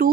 2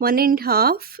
1.5